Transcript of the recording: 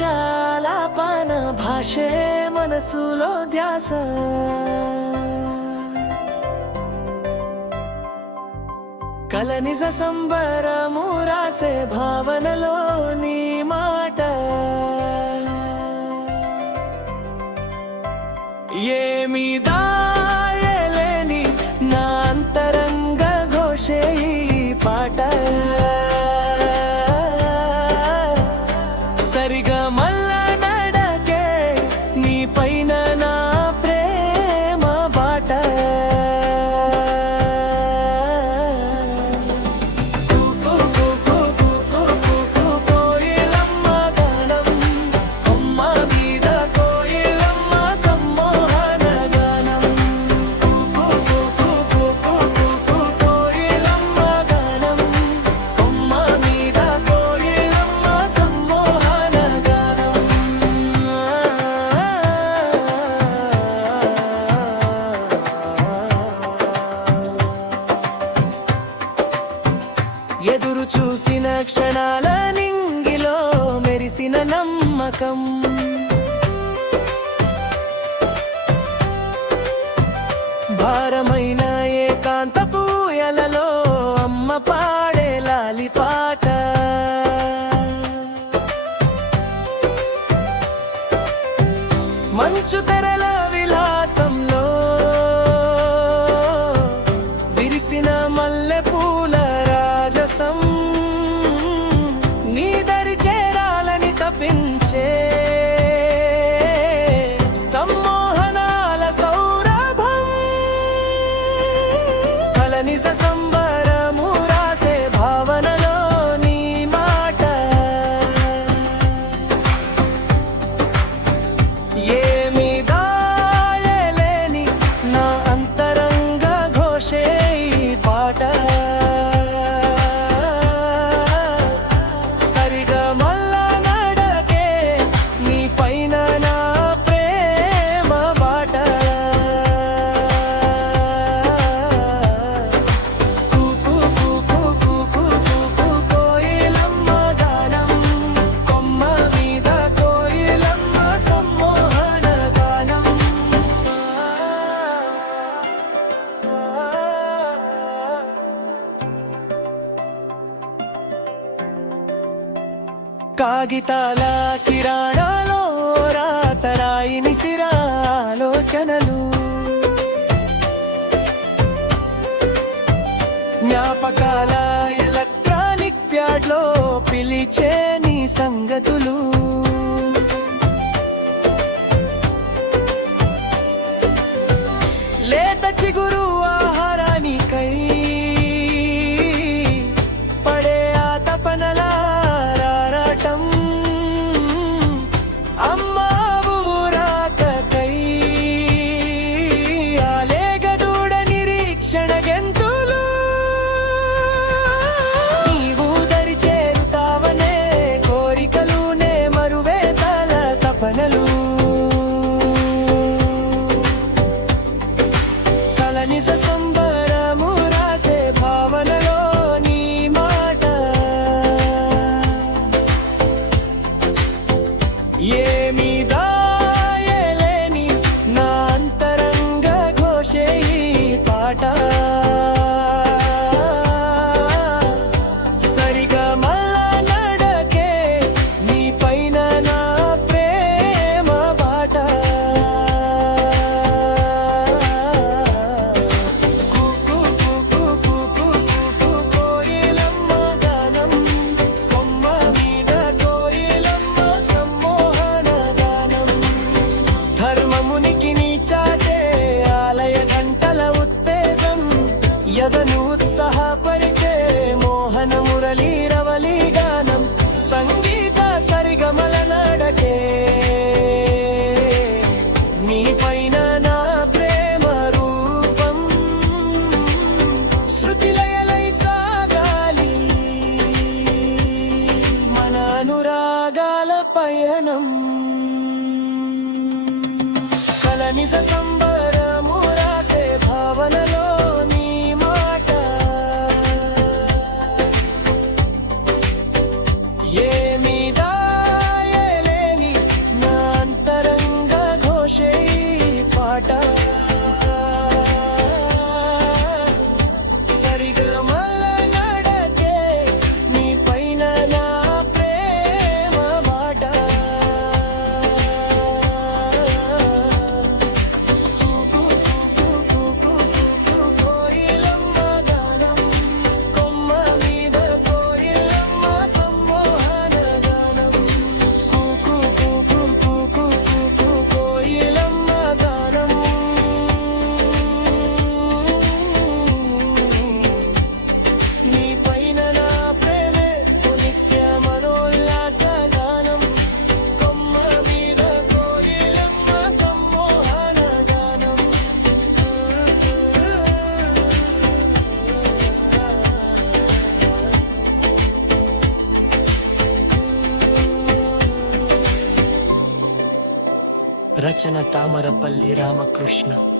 ఆశాలాపన భాషే మనసులో ధ్యాస కల నిజ సంబరము రాసే భావనలో నీ మాట ఏమి దాయలేని నా అంతరంగ ఘోషే ఈ పాట సరిగా మల్ల నడకే నీ పైన నా ప్రేమ బాట కోయిలమ్మ గానం కొమ్మ మీద కోయిలమ్మ సమ్మోహన గానం కోయిలమ్మ గానం కొమ్మ మీద కోయిలమ్మ సమ్మోహన గానం ఎదురు చూసిన క్షణాల నింగిలో మెరిసిన నమ్మకం భారమైన ఏకాంత పూయలలో అమ్మ పాడే లాలి పాట మంచు తెరల విలాసంలో విరిసిన మల్లె పూల రాజసం నీ దరి చేరాలని తపించే సమ్మోహనాల సౌరభం కల నిజ సంబరము రాసే భావనలో నీ మాట ఏమి దాయలేని నా అంతరంగ ఘోషే ఈ పాట సరిగా మల్ల నడకే నీ పైన నా ప్రేమ బాట కోయిలమ్మ గానం కొమ్మ మీద కోయిలమ్మ సమ్మోహన గానం కాగితాల కిరాణాలో రాతరాయిని సిరాలోచనలు జ్ఞాపకాల ఎలక్ట్రానిక్ ప్యాడ్లో పిలిచే నీ సంగతులు లేత చిగురు ఆహారానికై పడే ఆ తపనలారాటం అమ్మా ఊరాకై ఆలేగదూడ నిరీక్షణ గెంతులు నీవు దరి చేరుతావనే కోరికలునే మరువే తల తపనలు కల నిజ సంబరము రాసే భావనలో నీ మాట ఏమి దాయలేని నా అంతరంగ ఘోషే ఈ పాట సరిగా మల్ల నడకే నీ పైన నా ప్రేమ బాట కోయిలమ్మ గానం కొమ్మ మీద కోయిలమ్మ సమ్మోహన గానం ధర్మమునికి నీ చాటే ఆలయ గంటల ఉత్తేజం యదను ఉత్సాహపరిచే మోహన మురళీ రవళి గానం సంగీత సరిగమల నడకే నీ పైన నా ప్రేమ రూపం శృతి లయలై సాగాలి మన అనురాగాల పయనం కల నిజ సంబరము రాసే భావనలో నీ మాట రచన తామరపల్లి రామకృష్ణ.